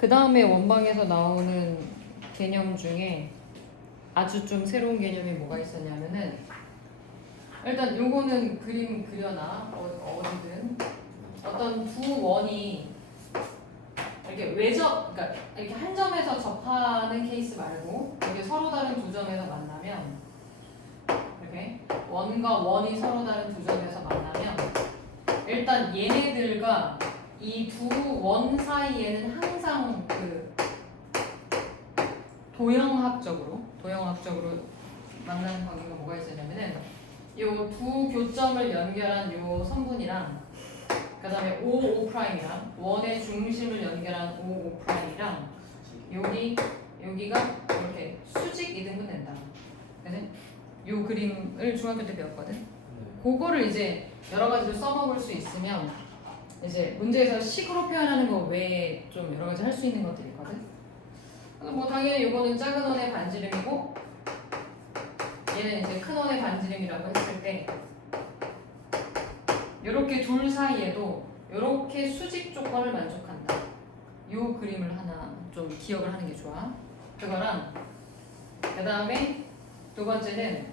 그 다음에 원방에서 나오는 개념 중에 아주 좀 새로운 개념이 뭐가 있었냐면은 일단 요거는 그림 그려놔 어디든 어떤 두 원이 이렇게 그러니까 이렇게 한 점에서 접하는 케이스 말고 이렇게 서로 다른 두 점에서 만나면 이렇게 원과 원이 서로 다른 두 점에서 만나면 일단 얘네들과 이 두 원 사이에는 항상 그 도형학적으로 만나는 관계가 뭐가 있었냐면은 요 두 교점을 연결한 요 선분이랑 그 다음에 OO'이랑 원의 중심을 연결한 OO'이랑 여기가 이렇게 수직 이등분 된다. 그래? 요 그림을 중학교 때 배웠거든. 그거를 이제 여러 가지로 써먹을 수 있으면 이제 문제에서 식으로 표현하는 거 외에 좀 여러 가지 할 수 있는 것들이 있거든. 그래서 뭐 당연히 요거는 작은 원의 반지름이고 얘는 이제 큰 원의 반지름이라고 했을 때 요렇게 둘 사이에도 요렇게 수직 조건을 만족한다. 요 그림을 하나 좀 기억을 하는 게 좋아. 그거랑 그 다음에 두 번째는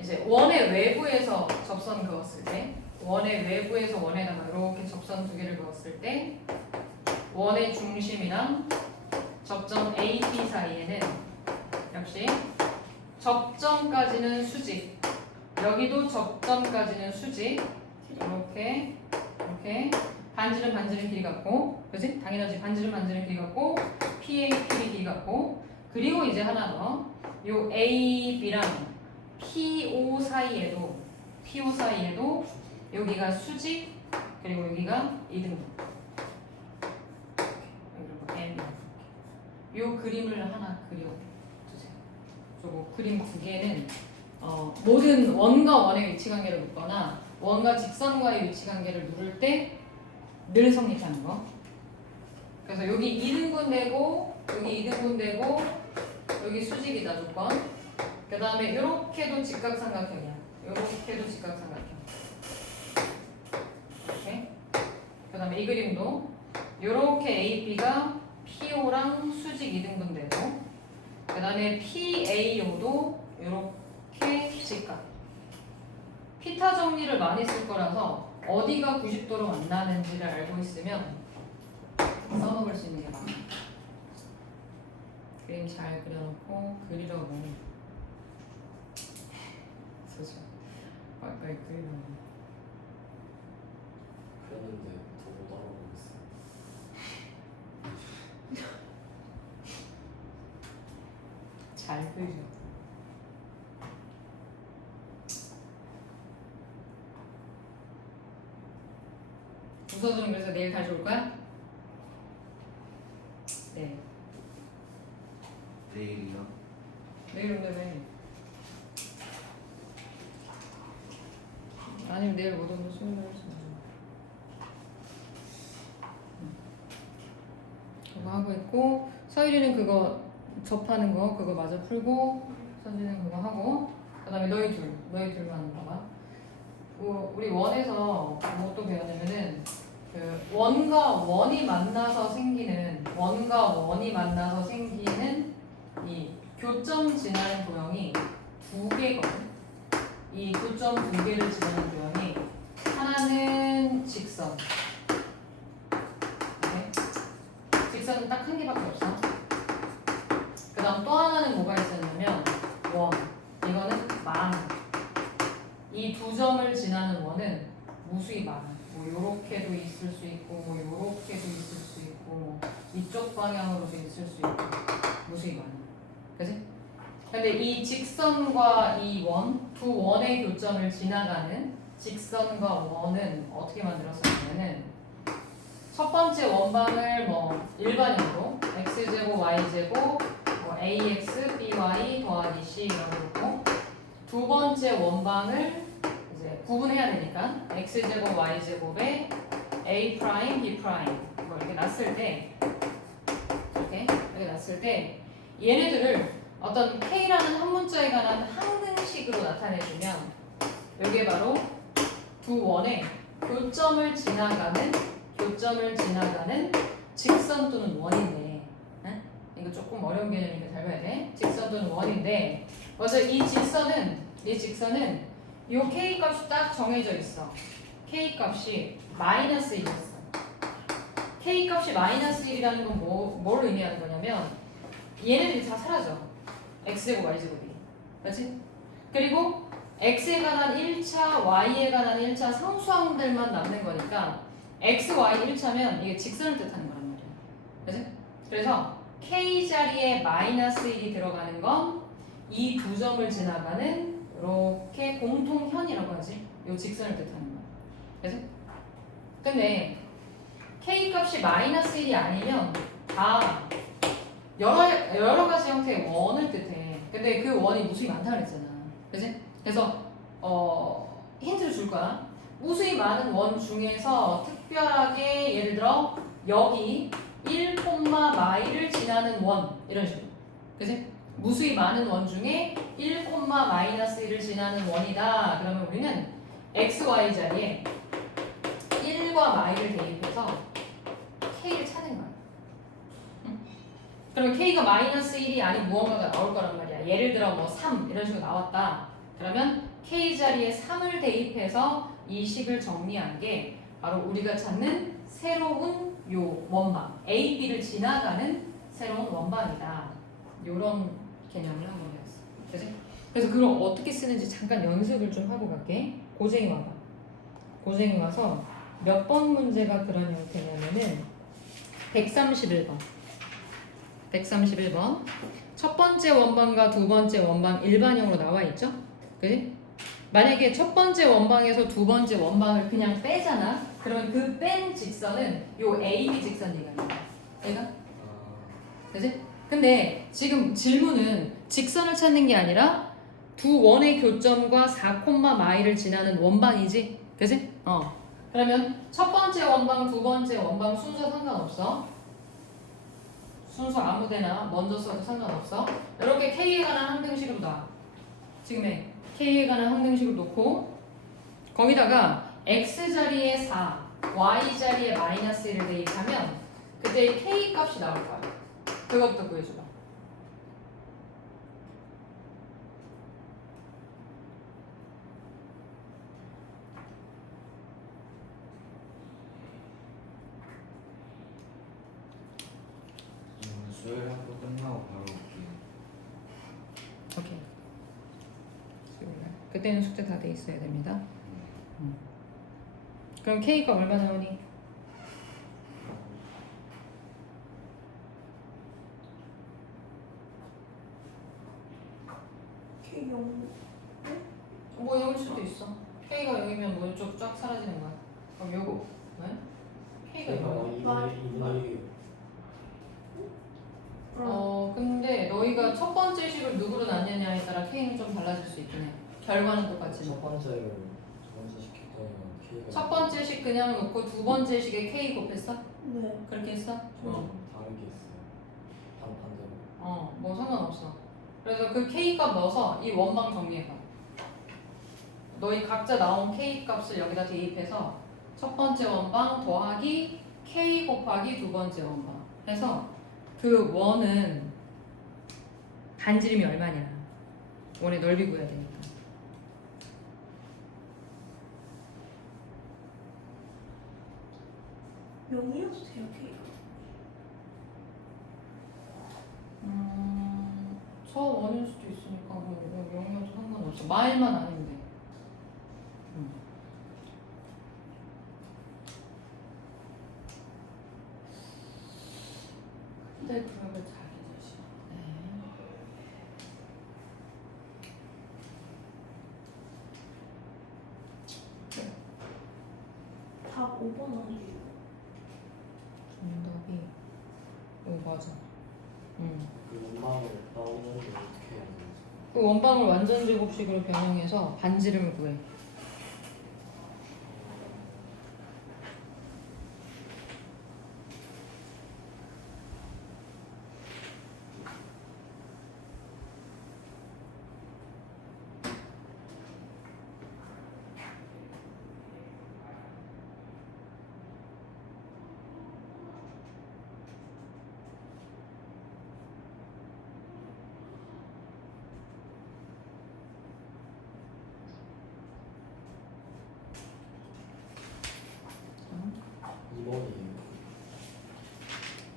이제 원의 외부에서 접선 그었을 때 원의 외부에서 원에다가 이렇게 접선 두 개를 그었을 때 원의 중심이랑 접점 AP 사이에는 역시 접점까지는 수직, 여기도 접점까지는 수직, 이렇게 반지름 길이 같고, 그렇지? 당연하지. 반지름 길이 같고, PAP의 길이 같고, 그리고 이제 하나 더, 요 AB랑 PO 사이에도 여기가 수직, 그리고 여기가 이등분. 요 그림을 하나 그려주세요. 저거 그림 두 개는 모든 원과 원의 위치 관계를 묻거나 원과 직선과의 위치 관계를 물을 때 늘 성립하는 거. 그래서 여기 2등분 되고 여기 2등분 되고 여기 수직이다 조건. 그 다음에 이렇게도 직각삼각형이야. 이렇게도 직각삼각형. 이렇게. 그 다음에 이 그림도 이렇게 AB가 PO랑 수직 2등분 되고 그 다음에 PAO도 이렇게 직각. 피타 정리를 많이 쓸 거라서 어디가 90도로 만나는지를 알고 있으면 써먹을 수 있는 게 많아. 그림 잘 그려놓고 그리려고 그죠? 빨리 그리려고 그랬는데 더 못 알아보겠어요. 잘 그려. 우서준 그래서 내일 다시 올 거야? 네. 내일이요? 내일 온다며. 아니면 내일 못 오면 수요일 날 할수 있어. 그거 하고 있고 서일이는 그거 접하는 거 그거 마저 풀고 선지는 그거 하고 그 다음에 너희 둘만 봐봐. 우리 원에서 뭐 또 배웠냐면은 그 원과 원이 만나서 생기는 이 교점 지나는 도형이 두 개거든. 이 교점 두 개를 지나는 도형이 하나는 직선. 오케이? 직선은 딱 한 개밖에 없어. 그 다음 또 하나는 뭐가 있었냐면 원. 이거는 만. 이 두 점을 지나는 원은 무수히 많아. 뭐 요렇게도 있을 수 있고 뭐 요렇게도 있을 수 있고 뭐 이쪽 방향으로도 있을 수 있고 무수히 많아. 그치? 근데 이 직선과 이 원, 두 원의 교점을 지나가는 직선과 원은 어떻게 만들었었냐면은 첫 번째 원방을 뭐 일반형으로 x제곱 y제곱 뭐 ax by 더하기 c 이런 거고 두 번째 원방을 이제 구분해야 되니까 x제곱 y제곱에 a 프라임 b 프라임 뭐 이렇게 놨을 때 이렇게 놨을 때 얘네들을 어떤 k라는 한 문자에 관한 항등식으로 나타내주면 이게 바로 두 원의 교점을 지나가는 직선 또는 원인데, 응? 이거 조금 어려운 개념이니까 잘 봐야 돼. 직선 또는 원인데, 먼저 이 직선은 요 k 값이 딱 정해져 있어. k 값이 마이너스 1이었어. k 값이 마이너스 1이라는 건 뭘 의미하는 거냐면 얘네들이 다 사라져. x제곱 y제곱이. 그렇지? 그리고 x에 관한 1차, y에 관한 1차 상수항들만 남는 거니까 x, y 1차면 이게 직선을 뜻하는 거란 말이야. 그렇지? 그래서 k 자리에 마이너스 1이 들어가는 건 이 두 점을 지나가는 이렇게 공통현이라고 하지. 요 직선을 뜻하는 거야. 그렇지? 근데 k 값이 마이너스 1이 아니면 다 여러 가지 형태의 원을 뜻해. 근데 그 원이 무수히 많다 그랬잖아. 그지? 그래서 힌트를 줄 거야. 무수히 많은 원 중에서 특별하게 예를 들어 여기 1, 마이를 지나는 원 이런 식으로. 그지? 무수히 많은 원 중에 1, 마이너스 1을 지나는 원이다. 그러면 우리는 x, y 자리에 1과 마이를 대입해서 k를 찾는 거야. 응? 그러면 k가 마이너스 1이 아닌 무언가가 나올 거란 말이야. 예를 들어 뭐 3 이런 식으로 나왔다. 그러면 k 자리에 3을 대입해서 이 식을 정리한 게 바로 우리가 찾는 새로운 요 원방 A, B를 지나가는 새로운 원방이다. 요런 개념을 한번 해봤어. 그치? 그래서 그걸 어떻게 쓰는지 잠깐 연습을 좀 하고 갈게. 고쟁이 와봐. 고쟁이 와서 몇 번 문제가 그런 형태냐면은 131번. 131번. 첫 번째 원방과 두 번째 원방 일반형으로 나와 있죠? 그지? 만약에 첫 번째 원방에서 두 번째 원방을 그냥 빼잖아? 그러면 그 뺀 직선은 요 AB 직선 얘기하는 거야. 얘가? 그지? 근데 지금 질문은 직선을 찾는 게 아니라 두 원의 교점과 4, 마이를 지나는 원방이지? 그지? 그러면 첫 번째 원방, 두 번째 원방 순서 상관없어. 순서 아무데나 먼저 써도 상관없어. 이렇게 K에 관한 항등식으로 놔. 지금의 K에 관한 항등식을 놓고 거기다가 X 자리에 4, Y 자리에 마이너스 1을 대입하면 그때 K 값이 나올 거야. 그것부터 구해줘봐. 수요일 학교 끝나고 바로 올게요. 오케이. 그때는 숙제 다 돼 있어야 됩니다. 그럼 K가 얼마 나오니? K 0 뭐 0일 수도 있어. K가 0이면 뭐 이쪽 쫙 사라지는 거야. 그럼 요거 네? K가 0. 근데 너희가 첫 번째 식을 누구로 놨느냐에 따라 K는 좀 달라질 수 있긴 해. 결과는 똑같지. 첫 번째 시킬 거면 K가 첫 번째 식 그냥 놓고 두 번째 식에 K 곱했어? 네. 그렇게 했어? 좀 다르게 했어요. 반대로. 뭐 상관없어. 그래서 그 K 값 넣어서 이 원방 정리해봐. 너희 각자 나온 K 값을 여기다 대입해서 첫 번째 원방 더하기 K 곱하기 두 번째 원방 해서 그 원은 반지름이 얼마냐. 원의 넓이 구해야 되니까. 명이어도 돼요, K가? 저 원일 수도 있으니까 뭐 영역도 상관없어. 마일만 아니면 돼. 근데 그걸 자기 자신. 답 5번 아니에요? 정답이 맞아. 그 원망을 나오는 걸 어떻게 해야 되지? 그 원방을 완전 제곱식으로 변형해서 반지름을 구해.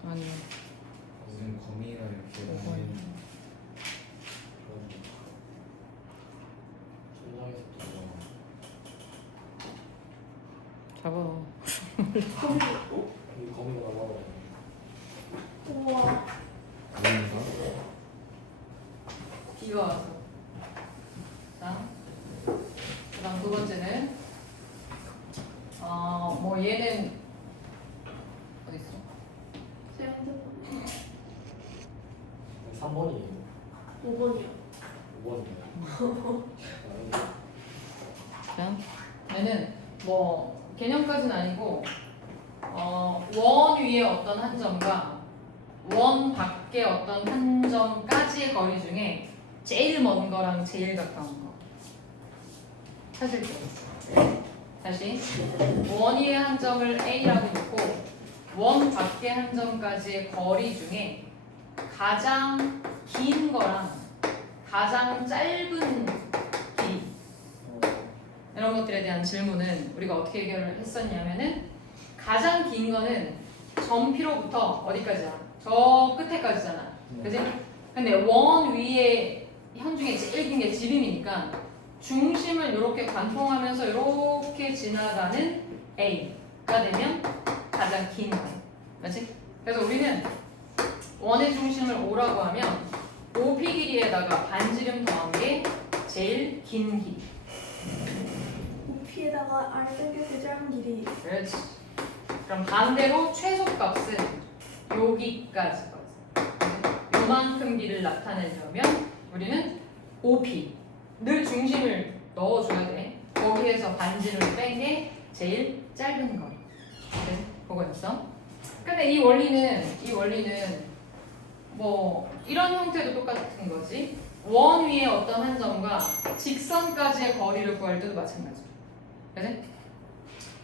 아니 무슨 거미나 이렇게 5번. 천장에서 또 잡아. 이 거미가 나와요. 우와. 거미인가? 비가 와서. 자, 그다음 두 번째는 뭐 얘는 어디 있어? 제 핸드폰. 3번이에요. 5번이요. 5번이에요. 자, 얘는 뭐 개념까지는 아니고 원 위에 어떤 한 점과 원 밖에 어떤 한 점까지의 거리 중에 제일 먼 거랑 제일 가까운 거 찾을게요. 다시 원 위에 한 점을 A라고 놓고 원 밖에 한 점까지의 거리 중에 가장 긴 거랑 가장 짧은 길이 이런 것들에 대한 질문은 우리가 어떻게 해결을 했었냐면은 가장 긴 거는 점 P로부터 어디까지야? 저 끝에까지잖아. 그지? 근데 원 위에 현 중에 제일 긴 게 지름이니까 중심을 이렇게 관통하면서 이렇게 지나가는 A가 되면 가장 긴 거예요. 맞지? 그래서 우리는 원의 중심을 O라고 하면 OP 길이에다가 반지름 더한 게 제일 긴 길이. 피에다가 알는 게 제일 짧은 길이. 그렇지. 그럼 반대로 최소값은 여기까지 거지. 요만큼 길을 나타내려면 우리는 OP 늘 중심을 넣어줘야 돼. 거기에서 반지름을 뺀 게 제일 짧은 거리. 네, 그거였어. 근데 이 원리는 뭐 이런 형태도 똑같은 거지. 원 위에 어떤 한 점과 직선까지의 거리를 구할 때도 마찬가지야. 그지?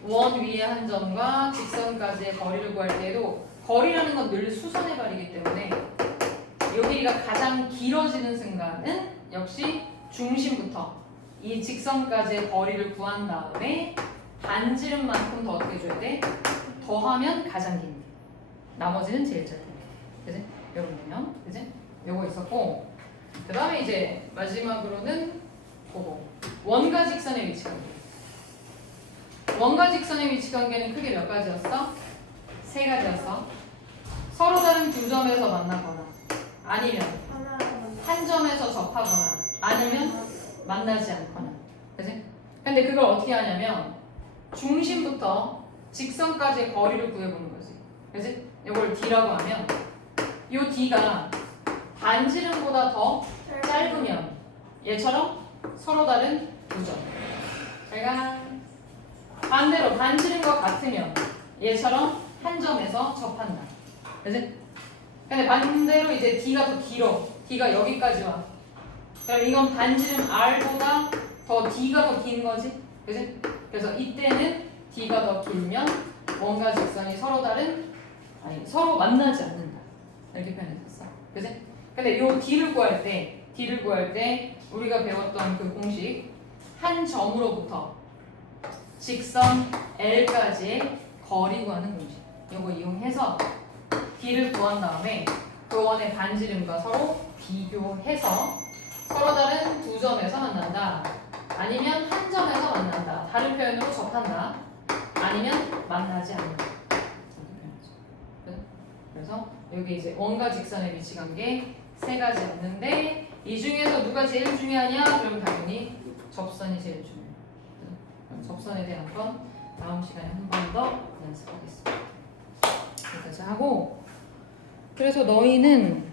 원 위에 한 점과 직선까지의 거리를 구할 때에도 거리라는 건 늘 수선의 발이기 때문에 이 길이가 가장 길어지는 순간은 역시 중심부터 이 직선까지의 거리를 구한 다음에 반지름만큼 더 어떻게 줘야 돼? 더하면 가장 긴 길. 나머지는 제일 짧은 길. 그지? 이런 개념. 그지? 요거 있었고 그 다음에 이제 마지막으로는 그거 원과 직선의 위치 관계. 원과 직선의 위치 관계는 크게 몇 가지였어? 세 가지였어. 서로 다른 두 점에서 만나거나 아니면 한 점에서 접하거나 아니면 만나지 않거나. 그지? 근데 그걸 어떻게 하냐면 중심부터 직선까지의 거리를 구해보는 거지. 그지? 이걸 D라고 하면 이 D가 반지름보다 더 짧으면 얘처럼 서로 다른 두 점. 제가 반대로 반지름과 같으면 얘처럼 한 점에서 접한다. 그지? 근데 반대로 이제 D가 더 길어. D가 여기까지 와. 그럼 이건 반지름 R보다 더 D가 더 긴 거지. 그지? 그래서 이때는 D가 더 길면 원과 직선이 서로 서로 만나지 않는다. 이렇게 표현했었어. 그지? 근데 요 D를 구할 때 우리가 배웠던 그 공식 한 점으로부터 직선 L까지의 거리 구하는 공식. 요거 이용해서 D를 구한 다음에 그 원의 반지름과 서로 비교해서 서로 다른 두 점에서 만난다. 아니면 한 점에서 만난다. 다른 표현으로 접한다. 아니면 만나지 않는다. 이렇게 표현하죠. 그래서 여기 이제 원과 직선의 위치 관계 세 가지였는데 이 중에서 누가 제일 중요하냐? 그럼 당연히 접선이 제일 중요해요. 그럼 접선에 대한 건 다음 시간에 한 번 더 연습하겠습니다. 여기까지 하고 그래서 너희는